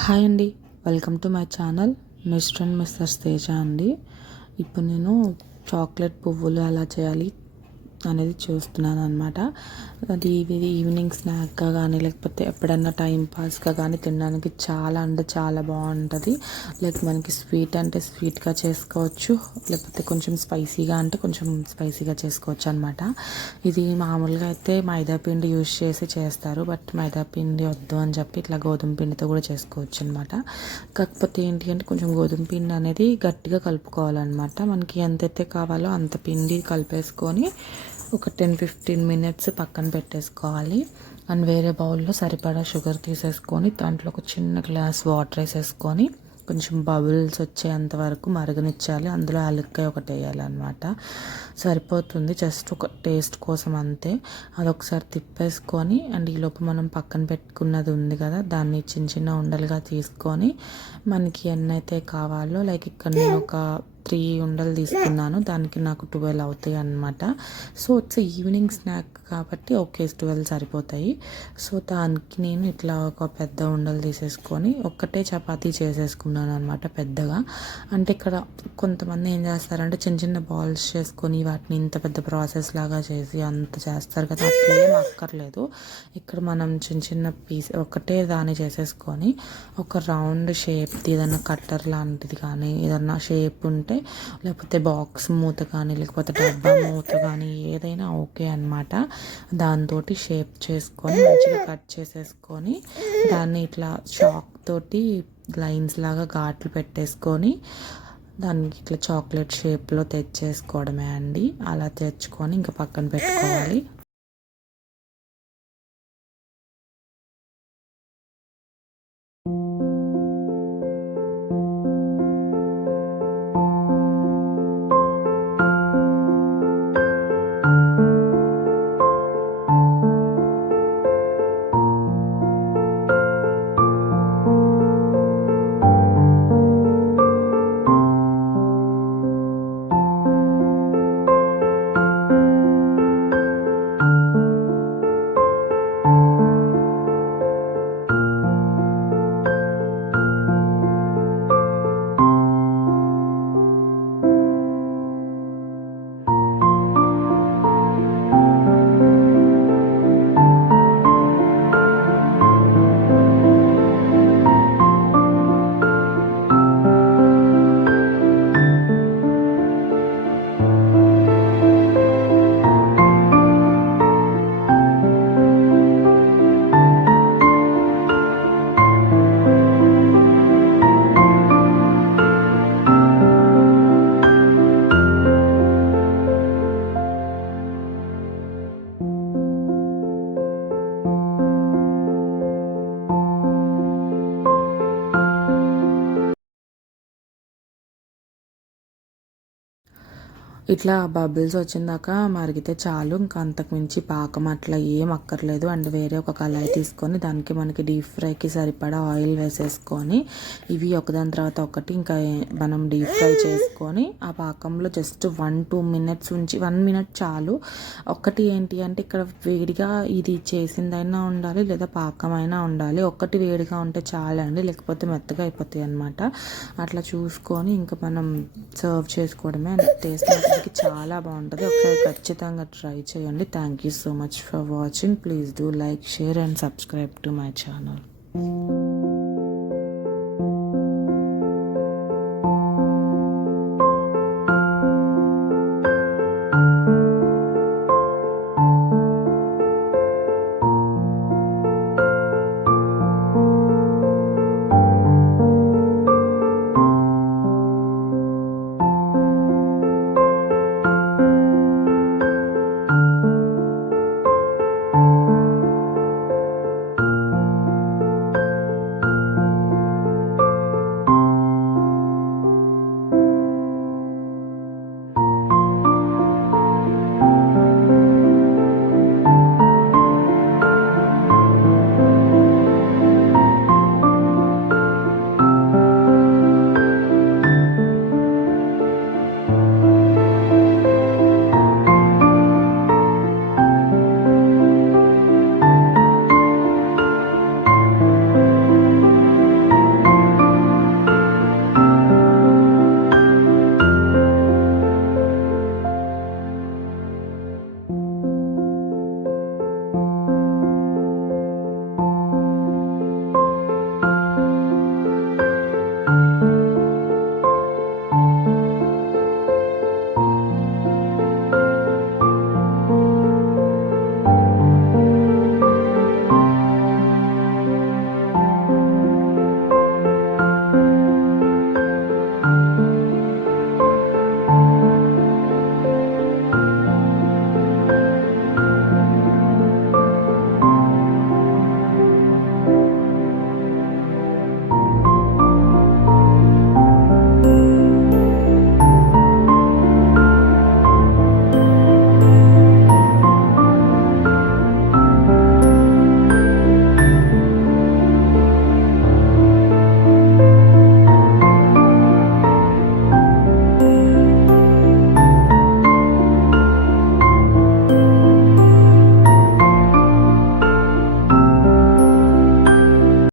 Hi అండి, welcome to my channel mister and missus Teja అండి. ఇప్పుడు నేను చాక్లెట్ పువ్వులు ఎలా చేయాలి అనేది చూస్తున్నాను అనమాట. అది ఇది ఈవినింగ్ స్నాక్గా కానీ లేకపోతే ఎప్పుడన్నా టైం పాస్గా కానీ తినడానికి చాలా అంటే చాలా బాగుంటుంది. లైక్ మనకి స్వీట్ అంటే స్వీట్గా చేసుకోవచ్చు, లేకపోతే కొంచెం స్పైసీగా అంటే కొంచెం స్పైసీగా చేసుకోవచ్చు అనమాట. ఇది మామూలుగా అయితే మైదా పిండి యూజ్ చేసి చేస్తారు, బట్ మైదా పిండి వద్దు అని చెప్పి ఇట్లా గోధుమ పిండితో కూడా చేసుకోవచ్చు అనమాట. కాకపోతే ఏంటి అంటే కొంచెం గోధుమ పిండి అనేది గట్టిగా కలుపుకోవాలన్నమాట. మనకి ఎంతైతే కావాలో అంత పిండి కలిపేసుకొని ఒక 10-15 మినిట్స్ పక్కన పెట్టేసుకోవాలి. అండ్ వేరే బౌల్లో సరిపడా షుగర్ తీసేసుకొని దాంట్లో ఒక చిన్న గ్లాస్ వాటర్ వేసేసుకొని కొంచెం బబుల్స్ వచ్చేంత వరకు మరగనిచ్చాలి. అందులో యాలక్కాయ ఒకటి వేయాలన్నమాట. సరిపోతుంది, జస్ట్ ఒక టేస్ట్ కోసం అంతే. అదొకసారి తిప్పేసుకొని అండ్ ఈలోపు మనం పక్కన పెట్టుకున్నది ఉంది కదా, దాన్ని చిన్న చిన్న ఉండలుగా తీసుకొని మనకి ఎన్నైతే కావాలో, లైక్ ఇక్కడ నేను ఒక 3 ఉండలు తీసుకున్నాను, దానికి నాకు 12 అవుతాయి అన్నమాట. సో ఇట్స్ ఈవినింగ్ స్నాక్ కాబట్టి ఓకే 12 సరిపోతాయి. సో దానికి నేను ఇట్లా ఒక పెద్ద ఉండలు తీసేసుకొని ఒక్కటే చపాతీ చేసేసుకున్నాను అనమాట పెద్దగా. అంటే ఇక్కడ కొంతమంది ఏం చేస్తారంటే చిన్న చిన్న బాల్స్ చేసుకొని వాటిని ఇంత పెద్ద ప్రాసెస్ లాగా చేసి అంత చేస్తారు కదా, అట్లా ఏం అక్కర్లేదు. ఇక్కడ మనం చిన్న చిన్న పీస్ ఒకటే దాన్ని చేసేసుకొని ఒక రౌండ్ షేప్ ఏదైనా కట్టర్ లాంటిది కానీ ఏదన్నా షేప్ ఉంటే, లేకపోతే బాక్స్ మూత కానీ లేకపోతే డబ్బా మూత కానీ ఏదైనా ఓకే అనమాట. దాంతో షేప్ చేసుకొని మంచిగా కట్ చేసేసుకొని దాన్ని ఇట్లా చాక్ తోటి లైన్స్ లాగా ఘాట్లు పెట్టేసుకొని దానికి ఇట్లా చాక్లెట్ షేప్లో తెచ్చేసుకోవడమే అండి. అలా తెచ్చుకొని ఇంకా పక్కన పెట్టుకోవాలి. ఇట్లా బబుల్స్ వచ్చిందాక మరిగితే చాలు, ఇంకా అంతకుమించి పాకం అట్లా ఏం అక్కర్లేదు. అండ్ వేరే ఒక కళాయి తీసుకొని దానికి మనకి డీప్ ఫ్రైకి సరిపడా ఆయిల్ వేసేసుకొని ఇవి ఒకదాని తర్వాత ఒకటి ఇంకా మనం డీప్ ఫ్రై చేసుకొని ఆ పాకంలో జస్ట్ 1-2 మినిట్స్ ఉంచి 1 మినిట్ చాలు. ఒకటి ఏంటి అంటే ఇక్కడ వేడిగా ఇది చేసిందైనా ఉండాలి లేదా పాకమైనా ఉండాలి. ఒకటి వేడిగా ఉంటే చాలండి, లేకపోతే మెత్తగా అయిపోతాయి అనమాట. అట్లా చూసుకొని ఇంకా మనం సర్వ్ చేసుకోవడమే. అండ్ టేస్ట్ చాలా బాగుంటుంది, ఒకసారి ఖచ్చితంగా ట్రై చేయండి. Thank you so much for watching. Please do like, share and subscribe to my channel.